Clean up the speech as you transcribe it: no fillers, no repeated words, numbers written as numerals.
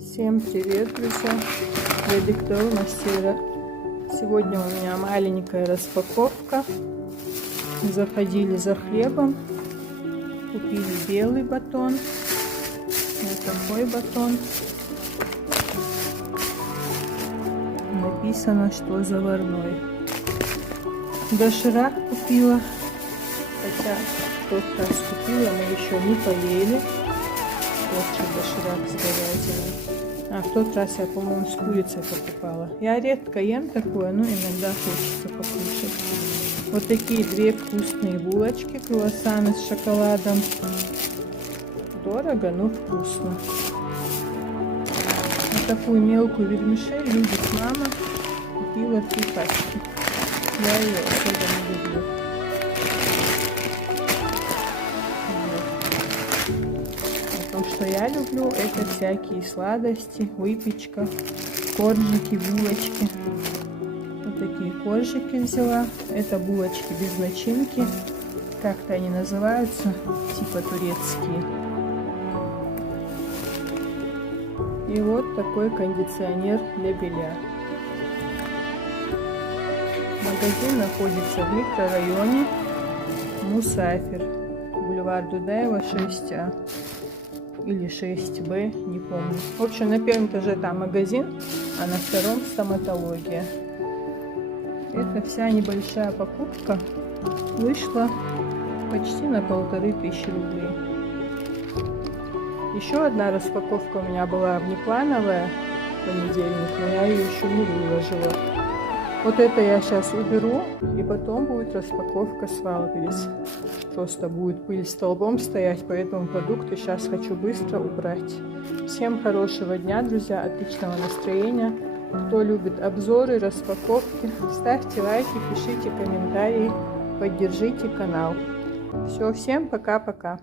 Всем привет, друзья! Я Диктор Мастера. Сегодня у меня маленькая распаковка. Заходили за хлебом, купили белый батон, вот такой батон. Написано, что заварной. Доширак купила, хотя в тот раз купила, мы еще не поели. Вот доширак с говядиной. А в тот раз я, по-моему, с курицей покупала. Я редко ем такое, но иногда хочется покушать. Вот такие две вкусные булочки, круассаны с шоколадом. Дорого, но вкусно. Вот такую мелкую вермишель любит мама. Купила 3 пачки. Я ее особо не люблю. То, что я люблю, это всякие сладости, выпечка, коржики, булочки. Вот такие коржики взяла. Это булочки без начинки. Как-то они называются, типа турецкие. И вот такой кондиционер для белья. Магазин находится в микрорайоне Мусафир, бульвар Дудаева, 6А. Или 6Б, не помню. В общем, на первом этаже там магазин, а на втором стоматология. Это вся небольшая покупка вышла почти на 1500 рублей. Еще одна распаковка у меня была внеплановая в понедельник, но я ее еще не выложила. Вот это я сейчас уберу, и потом будет распаковка с Валберес. Просто будет пыль столбом стоять, поэтому продукты сейчас хочу быстро убрать. Всем хорошего дня, друзья, отличного настроения. Кто любит обзоры, распаковки, ставьте лайки, пишите комментарии, поддержите канал. Все, всем пока-пока.